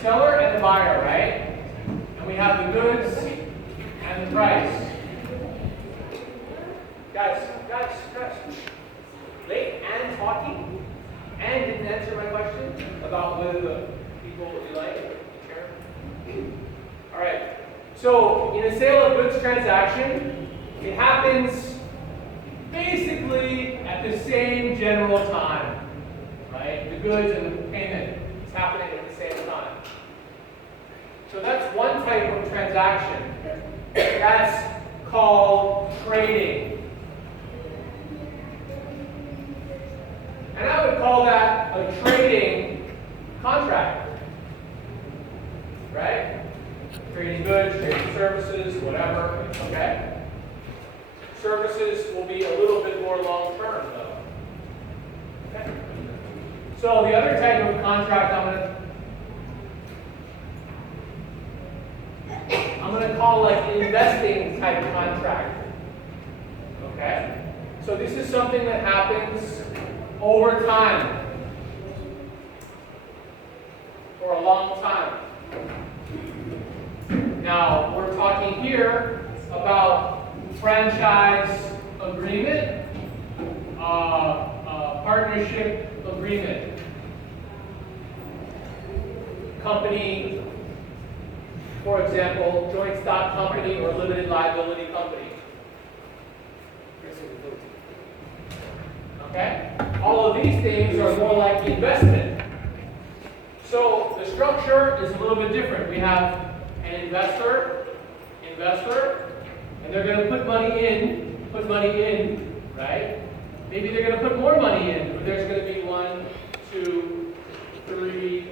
seller and the buyer, right? And we have the goods and the price. Guys, late and talking, and didn't answer my question about whether the people you like care. All right. So in a sale of goods transaction, it happens basically at the same general time, right? The goods and the payment is happening at the same time. So that's one type of transaction. That's called trading. And I would call that a trading contract, right? Trading goods, trading services, whatever, okay? Services will be a little bit more long-term, though. Okay? So the other type of contract I'm going to call like an investing type contract. Okay? So this is something that happens over time, for a long time. Now, we're talking here about franchise agreement, partnership agreement, company, for example, joint stock company or limited liability company. Okay? All of these things are more like investment. So the structure is a little bit different. We have an investor, and they're going to put money in, right? Maybe they're going to put more money in, but there's going to be 1, 2, 3,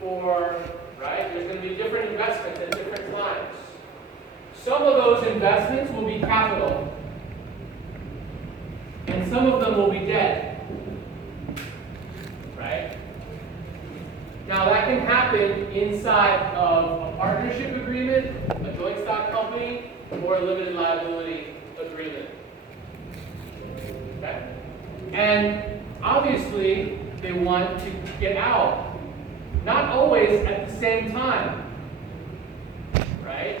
4, right? There's going to be different investments at different times. Some of those investments will be capital, and some of them will be debt, right? Now that can happen inside of a partnership agreement, a joint stock company, or a limited liability agreement. Okay? And obviously they want to get out. Not always at the same time. Right?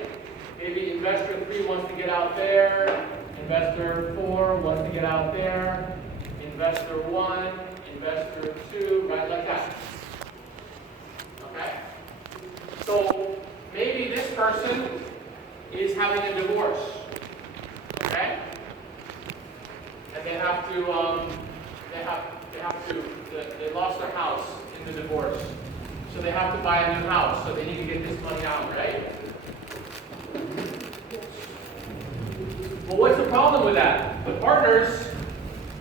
Maybe investor 3 wants to get out there, investor 4 wants to get out there, investor 1, investor 2, right, like that. Okay? So maybe this person is having a divorce. Okay? And they lost their house in the divorce. So they have to buy a new house. So they need to get this money out, right? Well, what's the problem with that? The partners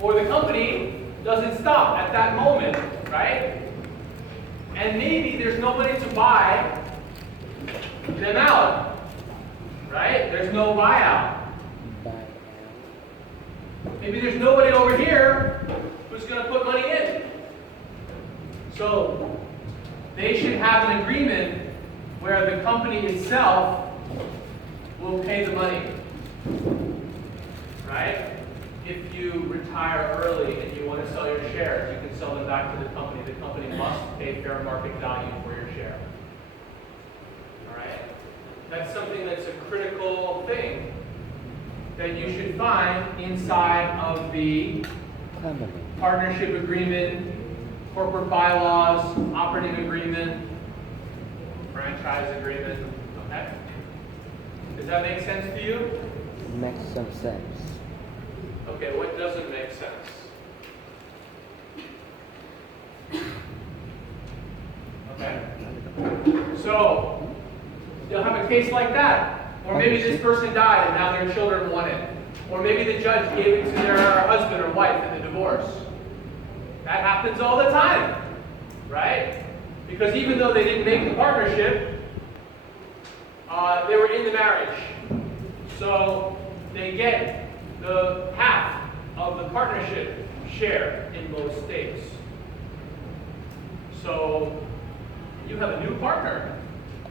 or the company doesn't stop at that moment, right? And maybe there's nobody to buy them out, right? There's no buyout. Maybe there's nobody over here who's going to put money in. So they should have an agreement where the company itself will pay the money, right? If you retire early and you want to sell your shares, you can sell them back to the company. The company must pay fair market value for your share. All right? That's something that's a critical thing that you should find inside of the partnership agreement, corporate bylaws, operating agreement, franchise agreement. Okay? Does that make sense to you? Makes some sense. Okay, what doesn't make sense? Okay. So, you'll have a case like that. Or maybe this person died and now their children want it. Or maybe the judge gave it to their husband or wife in the divorce. That happens all the time, right? Because even though they didn't make the partnership, they were in the marriage. So they get the half of the partnership share in most states. So you have a new partner.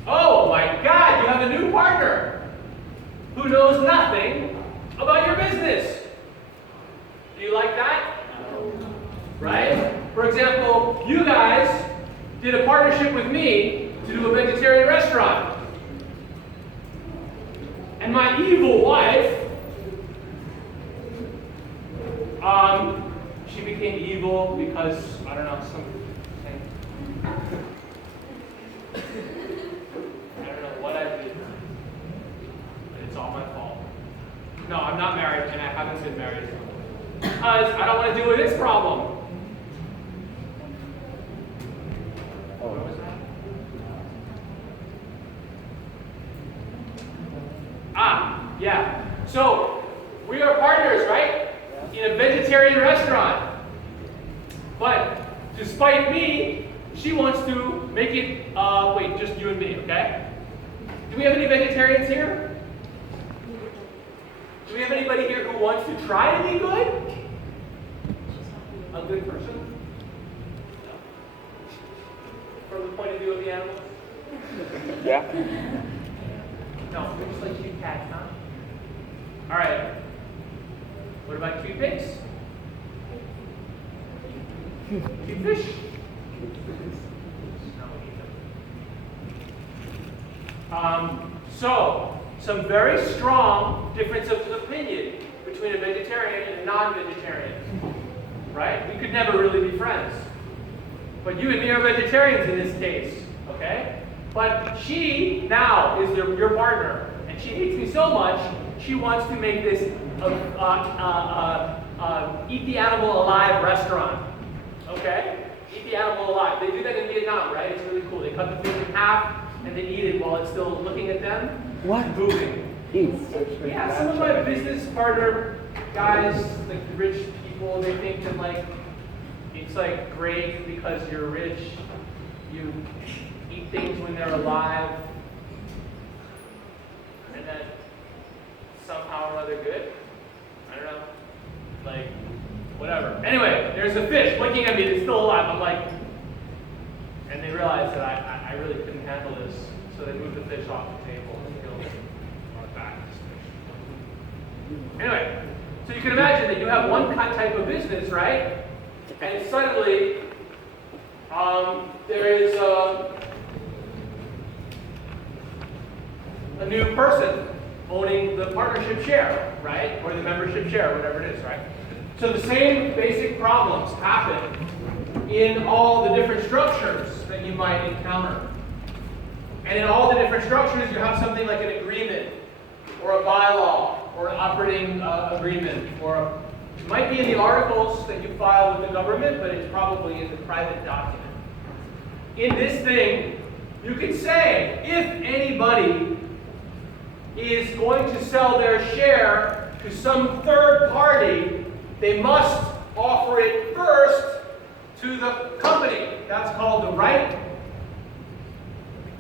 Oh my God, you have a new partner who knows nothing about your business. Do you like that? No. Right? For example, you guys did a partnership with me to do a vegetarian restaurant. And my evil wife, she became evil because, I don't know, something. I don't know what I did. But it's all my fault. No, I'm not married, and I haven't been married. Because I don't want to deal with this problem. What was that? Yeah. So, we are partners, right? In a vegetarian restaurant. But, despite me, she wants to make it, wait, just you and me, okay? Do we have any vegetarians here? Do we have anybody here who wants to try to be good? A good person? No. From the point of view of the animals? Yeah. No, we're just like cute cats, huh? All right. What about cute pigs? Cute fish? So, some very strong difference of opinion between a vegetarian and a non-vegetarian. Right? We could never really be friends. But you and me are vegetarians in this case, okay? But she now is your partner, and she hates me so much, she wants to make this eat the animal alive restaurant, okay? Eat the animal alive. They do that in Vietnam, right? It's really cool. They cut the fish in half, and they eat it while it's still looking at them. What? Moving. Yeah, some of my business partner guys, like rich people, they think that like it's like great because you're rich. You eat things when they're alive, and then somehow or other good. I don't know, like whatever. Anyway, there's a fish looking at me that's still alive. I'm like, and they realize that I really couldn't handle this, so they moved the fish off the table and killed it. Brought back this fish. Anyway, so you can imagine that you have one type of business, right? And suddenly, there is a new person owning the partnership share, right? Or the membership share, whatever it is, right? So the same basic problems happen in all the different structures that you might encounter. And in all the different structures, you have something like an agreement, or a bylaw, or an operating agreement, or it might be in the articles that you file with the government, but it's probably in the private document. In this thing, you can say, if anybody is going to sell their share to some third party, they must offer it first to the company. That's called the right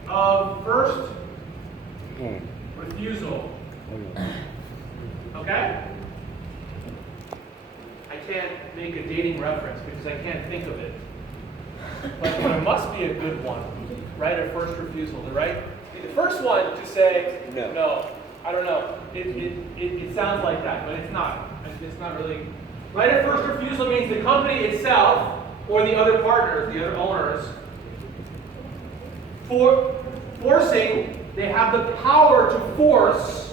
of first refusal. Okay? I can't make a dating reference because I can't think of it. But there must be a good one. Right of first refusal. The right? The first one to say, no, I don't know. It sounds like that, but it's not. It's not really. Right of first refusal means the company itself, or the other partners, the other owners, they have the power to force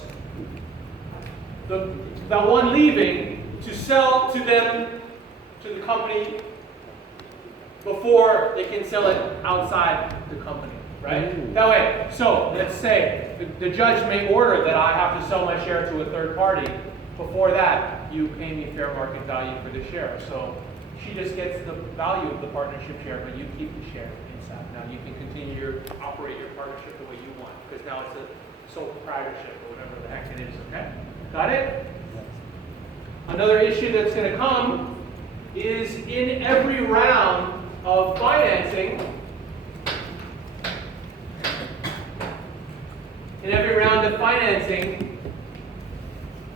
the one leaving to sell to them, to the company, before they can sell it outside the company, right? That way, so let's say the judge may order that I have to sell my share to a third party. Before that, you pay me fair market value for the share. So she just gets the value of the partnership share, but you keep the share inside. Now you can continue to operate your partnership the way you want, because now it's a sole proprietorship or whatever the heck it is, okay? Got it? Another issue that's going to come is in every round of financing,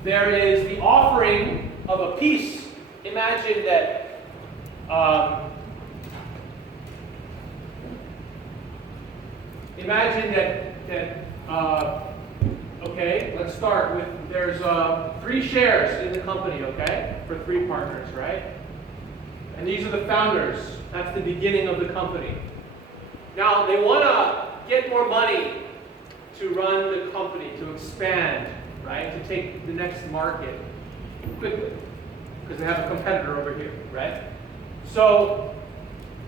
there is the offering of a piece. Imagine that okay, let's start with, there's 3 shares in the company, okay, for 3 partners, right? And these are the founders. That's the beginning of the company. Now, they want to get more money to run the company, to expand, right? To take the next market quickly, because they have a competitor over here, right? So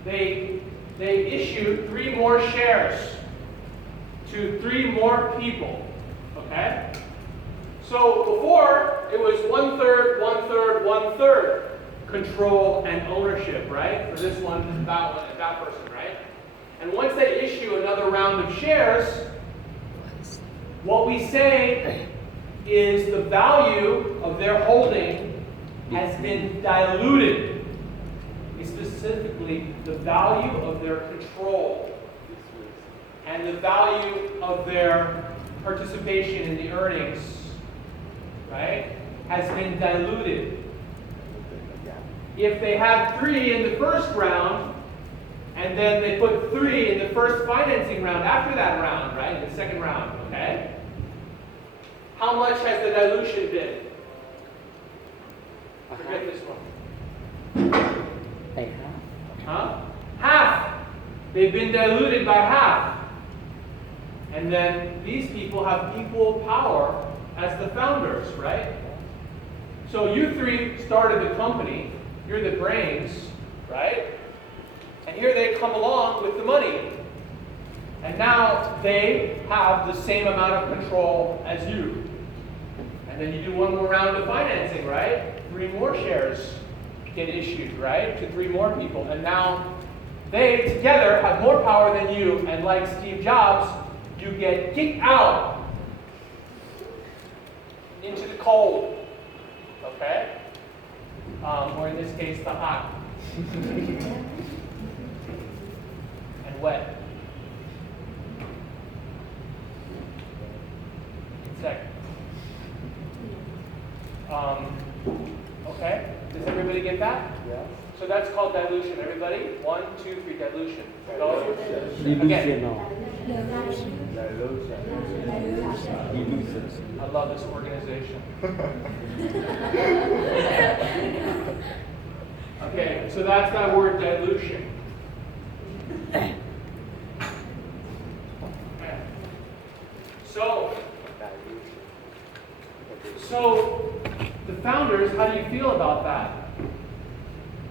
they issue 3 more shares to 3 more people, okay? So before, it was 1/3, 1/3, 1/3 control and ownership, right? For this one, that one, and that person, right? And once they issue another round of shares, what we say is the value of their holding has been diluted. Specifically, the value of their control and the value of their participation in the earnings, right, has been diluted. If they had 3 in the first round, and then they put 3 in the first financing round after that round, right, the second round, okay? How much has the dilution been? Forget this one. Huh? Half. They've been diluted by half. And then these people have equal power as the founders, right? So you 3 started the company. You're the brains, right? And here they come along with the money. And now they have the same amount of control as you. And then you do one more round of financing, right? 3 more shares get issued, right, to 3 more people. And now they together have more power than you, and like Steve Jobs, you get kicked out into the cold, okay? Or in this case, the hot. And wet. Second. Okay? Does everybody get that? Yes. So that's called dilution. Everybody? 1, 2, 3, dilution. Go. Again. Delusional. I love this organization. Okay, so that's that word dilution. Okay. So the founders, how do you feel about that?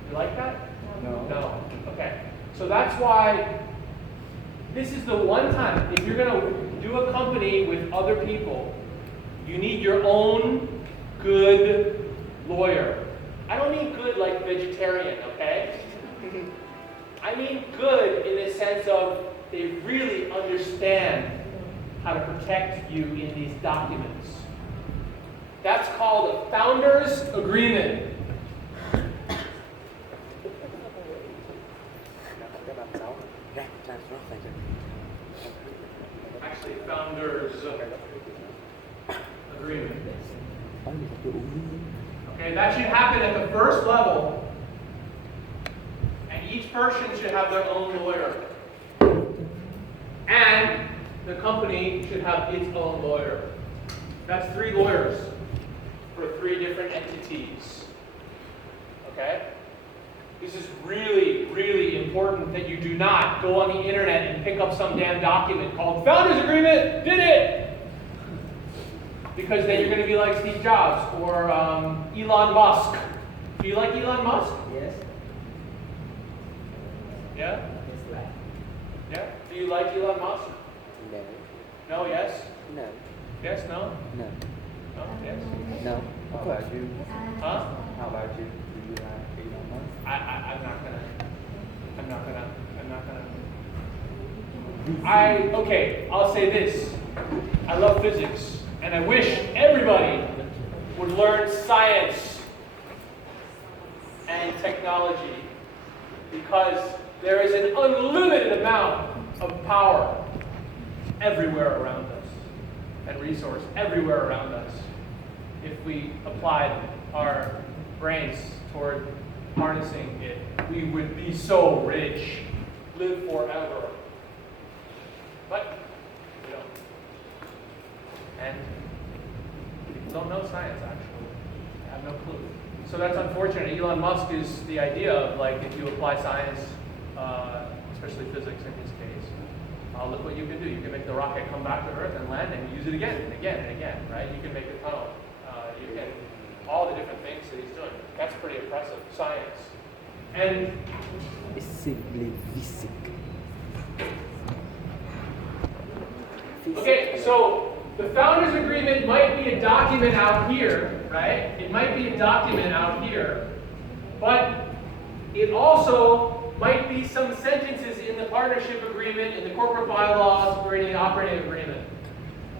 You like that? No. No. Okay. So that's why this is the one time, if you're going to do a company with other people, you need your own good lawyer. I don't mean good like vegetarian, okay? I mean good in the sense of they really understand how to protect you in these documents. That's called a founder's agreement. Actually, founder's agreement. Okay, that should happen at the first level. And each person should have their own lawyer. And the company should have its own lawyer. That's 3 lawyers for 3 different entities. Okay? This is really, really important that you do not go on the internet and pick up some damn document called Founders Agreement, did it! Because then you're going to be like Steve Jobs or Elon Musk. Do you like Elon Musk? Yes. Yeah? It's right. Yeah? Do you like Elon Musk? No. No, yes? No. Yes, no? No. No, yes? No. How about you? Huh? How about you? Do you like Elon Musk? I'm not gonna. Okay, I'll say this. I love physics, and I wish everybody would learn science and technology, because there is an unlimited amount of power everywhere around us, and resource everywhere around us, if we applied our brains toward harnessing it. We would be so rich, live forever. But we don't. And people don't know science, actually. They have no clue. So that's unfortunate. Elon Musk is the idea of, like, if you apply science especially physics in his case. Look what you can do. You can make the rocket come back to Earth and land and use it again and again and again, right? You can make a tunnel. You can, all the different things that he's doing. That's pretty impressive, science. And It's simply physics. okay, so the Founders Agreement might be a document out here, right? It might be a document out here, but it also might be some sentences in the partnership agreement, in the corporate bylaws, or in the operating agreement.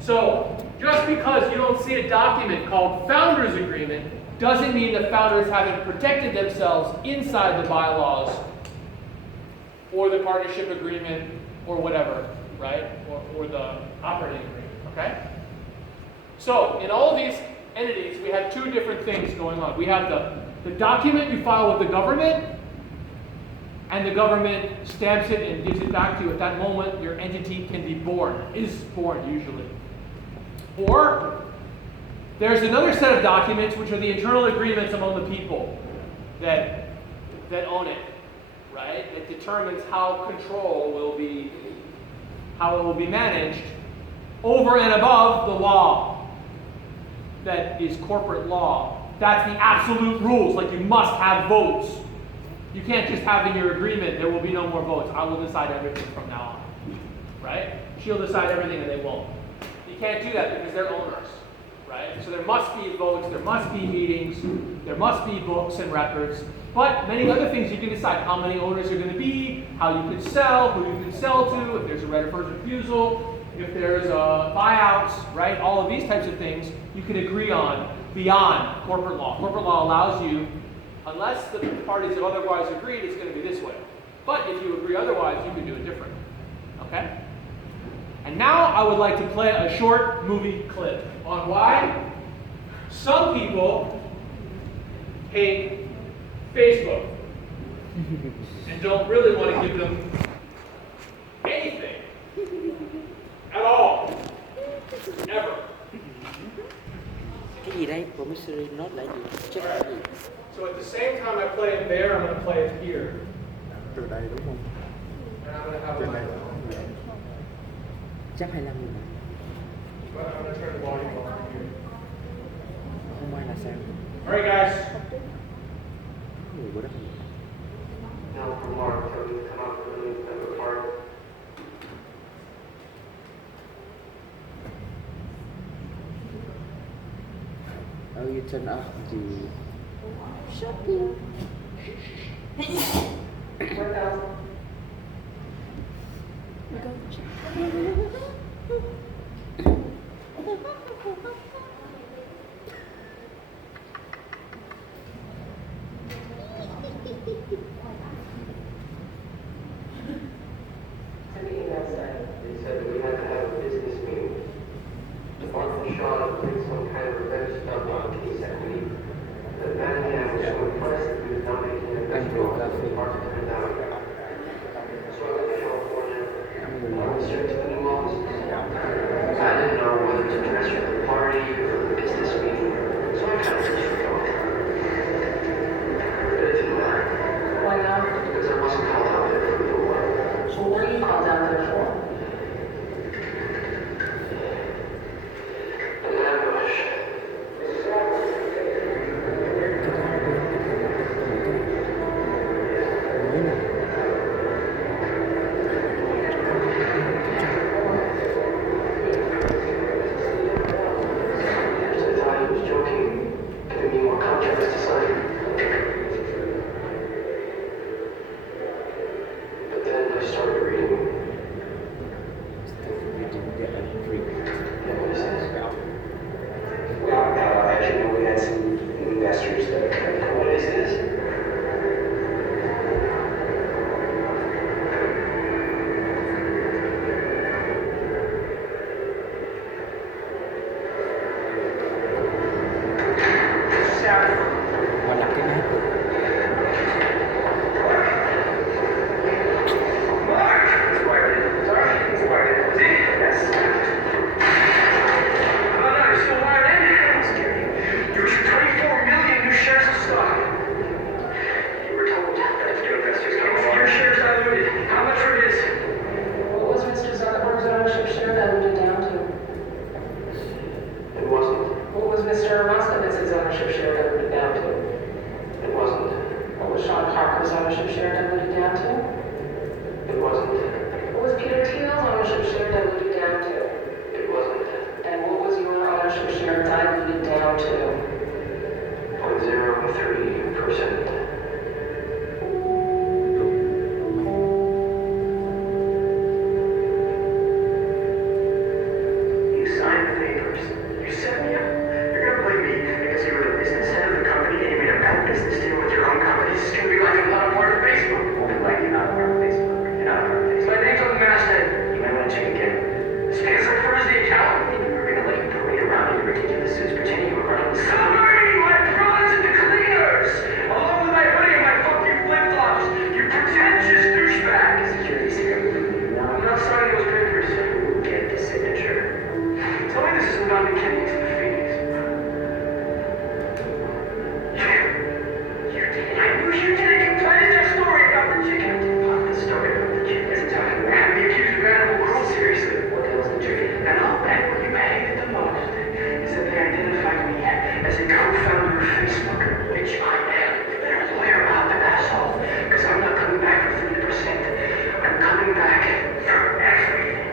So just because you don't see a document called Founders Agreement doesn't mean the founders haven't protected themselves inside the bylaws or the partnership agreement or whatever, right? Or the operating agreement, okay? So in all of these entities, we have two different things going on. We have the document you file with the government, and the government stamps it and gives it back to you. At that moment, your entity can be born, is born usually. Or there's another set of documents which are the internal agreements among the people that own it, right? That determines how control will be, how it will be managed over and above the law that is corporate law. That's the absolute rules, like you must have votes. You can't just have in your agreement, there will be no more votes. I will decide everything from now on, right? She'll decide everything and they won't. You can't do that because they're owners, right? So there must be votes, there must be meetings, there must be books and records, but many other things you can decide how many owners are going to be, how you could sell, who you can sell to, if there's a right of first refusal, if there's buyouts, right? All of these types of things you can agree on beyond corporate law. Corporate law allows you, unless the parties have otherwise agreed, it's going to be this way. But if you agree otherwise, you can do it different. Okay? And now I would like to play a short movie clip on why some people hate Facebook and don't really want to give them anything at all, ever. Cái gì đây? Promissory note là gì? Check là gì? So at the same time I play it there, I'm going to play it here. Từ đây đúng không? And I'm going to have Từ my, này. Chắc 25 nghìn mà. I'm going to turn the volume on here. Không ai là sao? Alright guys. Người của đất. Now for Mark, so you come up with a new part. Oh, you turn off the Workout. They said that we had to have a business meeting. Department Shaw to bring some kind of revenge stuff on case equity. The Manningham was so impressed that we was not making an investment offer for the department to turn down. So I went to California. I went straight to the new offices. I didn't know whether to dress for the party or the business meeting, so I kind of just forgot. But it didn't matter. Why not? Because I wasn't called out there for the war. So what are you called out there for? An ambush. shower. We're gonna let you parade around in ridiculous suits pretending you were running the celebrating my bras and the cleaners! Along with my hoodie and my fucking flip-flops, you pretentious douchebag! Security secret. I'm not signing those papers. Get the signature. Tell me this isn't Dr. Kennedy's in the Phoenix. I knew you didn't complete that story about the chicken. I didn't pop the story about the chicken. It's talking about the accused of animal cruelty. Seriously, what the hell's the truth? And I'll bet what you paid the most is that they identified me as a co-founder of Facebook, which I am. They're a lawyer out the asshole, because I'm not coming back for 30%. I'm coming back for everything.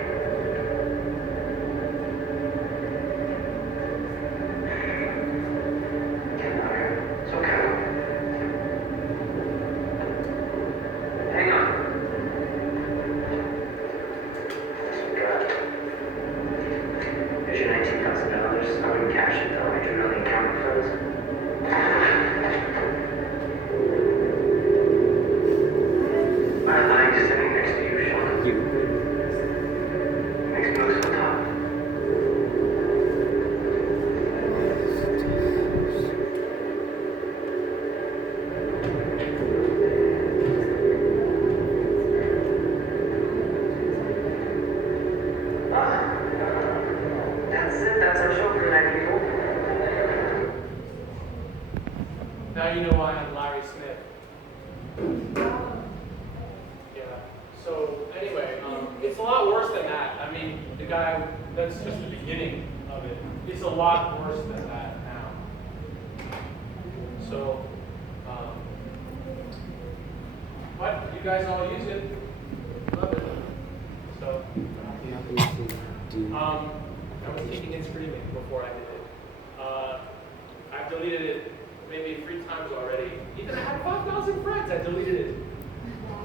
Get out here. It's okay. Hang on. That's what we got. Here's your $19,000. I wouldn't cash it though. I do know the accounting funds. I like sitting next to you, Sean. You. Makes me look so tough. That's it. That's our show for tonight, people. Now you know why I'm Larry Smith. Yeah. So anyway, it's a lot worse than that. I mean, the guy, that's just the beginning of it. It's a lot worse than that now. So, but you guys all use it. Love it. So, I was kicking and screaming before I did it. I've deleted it maybe 3 times already. Even I had 5,000 friends, I deleted it.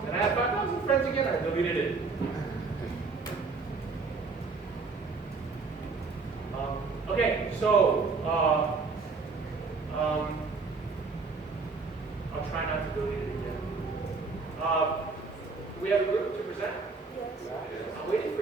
And I had 5,000 friends again, I deleted it. Okay, so I'll try not to delete it again. Do we have a group to present? Yes. I'm waiting for